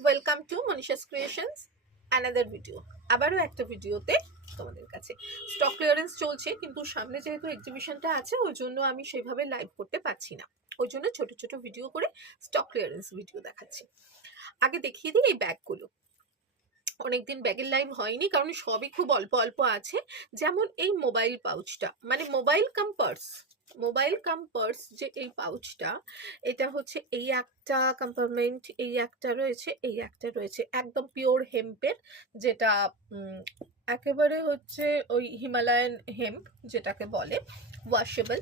Welcome to Manisha's creations another video. আবারও একটা ভিডিওতে তোমাদের কাছে স্টক ক্লিয়ারেন্স চলছে, কিন্তু সামনে যেহেতু এক্সিবিশনটা আছে ওই জন্য আমি সেভাবে লাইভ করতে পারছি না, ওই জন্য ছোট ছোট ভিডিও করে স্টক ক্লিয়ারেন্স ভিডিও দেখাচ্ছি। আগে দেখিয়ে দিই এই ব্যাগগুলো। অনেকদিন ব্যাগের লাইভ হয়নি কারণ সবই খুব অল্প অল্প আছে। যেমন এই মোবাইল পাউচটা, মানে মোবাইল কাম পার্স যে এই পাউচটা, এটা হচ্ছে এই একটা কম্পার্টমেন্ট, এই একটা রয়েছে, এই একটা রয়েছে, একদম পিওর হেম্পের, যেটা একেবারে হচ্ছে ওই হিমালয়ান হেম্প যেটাকে বলে, ওয়াশেবল।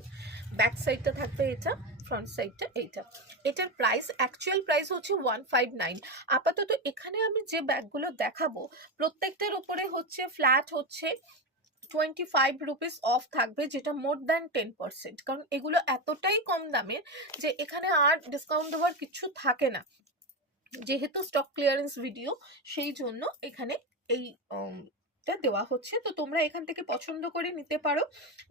ব্যাক সাইডটা থাকবে এটা, ফ্রন্ট সাইডটা এইটা। এটার প্রাইস, অ্যাকচুয়াল প্রাইস হচ্ছে 159। আপাতত এখানে আমি যে ব্যাগগুলো দেখাবো প্রত্যেকটার উপরে হচ্ছে ফ্ল্যাট হচ্ছে 25 রুপিস অফ থাকবে, যেটা মোর দ্যান 10%, কারণ এগুলো এতটাই কম দামের যে এখানে আর ডিসকাউন্ট দেওয়ার কিছু থাকে না। যেহেতু স্টক ক্লিয়ারেন্স ভিডিও, সেই জন্য এখানে এই দেওয়া হচ্ছে। তো তোমরা এখান থেকে পছন্দ করে নিতে পারো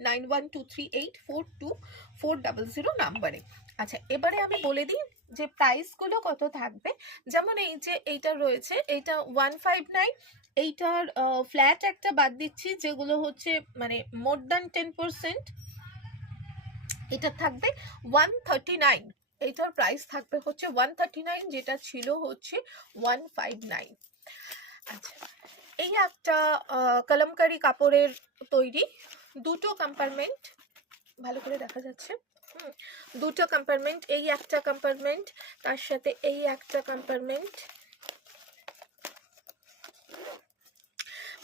9123842400 নাম্বারে। আচ্ছা, এবারে আমি বলে দিই যে প্রাইসগুলো কত থাকবে। যেমন এই যে এইটা রয়েছে, এইটা 159, এইটার ফ্ল্যাট একটা বাদ দিচ্ছি যেগুলো হচ্ছে মানে মোর দ্যান 10%, এটা থাকবে 139। এইটার প্রাইস থাকবে হচ্ছে 139, যেটা ছিল হচ্ছে 159। আচ্ছা, এই একটা কলমকারি কাপড়ের তৈরি, দুটো কম্পার্টমেন্ট, ভালো করে দেখা যাচ্ছে, দুটো কম্পার্টমেন্ট, এই একটা কম্পার্টমেন্ট, তার সাথে এই একটা কম্পার্টমেন্ট।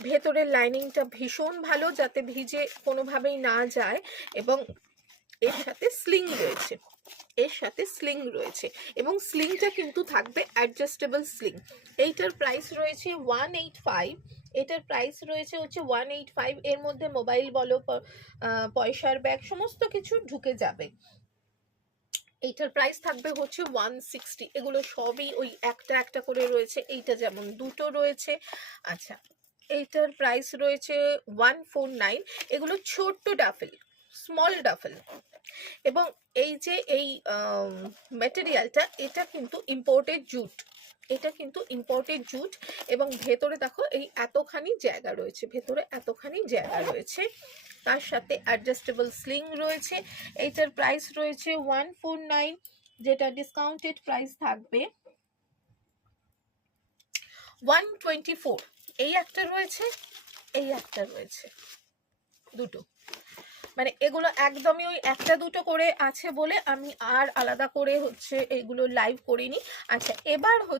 ভেতরের লাইনিংটা ভীষণ ভালো, যাতে ভিজে কোনোভাবেই না যায়, এবং এর সাথে স্লিং রয়েছে, এবং স্লিংটা কিন্তু থাকবে অ্যাডজাস্টেবল স্লিং। এইটার প্রাইস রয়েছে 185, এটার প্রাইস রয়েছে হচ্ছে 185। এর মধ্যে মোবাইল বলো, পয়সার ব্যাগ, সমস্ত কিছু ঢুকে যাবে। এইটার প্রাইস থাকবে হচ্ছে 160। এগুলো সবই ওই একটা একটা করে রয়েছে, এইটা যেমন দুটো রয়েছে। আচ্ছা, এইটার প্রাইস রয়েছে 149। এগুলো ছোট্ট ডাফেল, স্মল ডাফেল, এবং এই যে এই ম্যাটেরিয়ালটা, এটা কিন্তু ইম্পোর্টেড জুট, এবং ভেতরে দেখো এই এতখানি জায়গা রয়েছে, তার সাথে অ্যাডজাস্টেবল স্লিং রয়েছে। এইটার প্রাইস রয়েছে 149, যেটা ডিসকাউন্টেড প্রাইস থাকবে 124। এই একটা রয়েছে, দুটো, মানে এগুলো একদমই ওই একটা দুটো করে আছে বলে আমি আর আলাদা করে হচ্ছে এগুলো লাইভ করিনি। আচ্ছা, এবার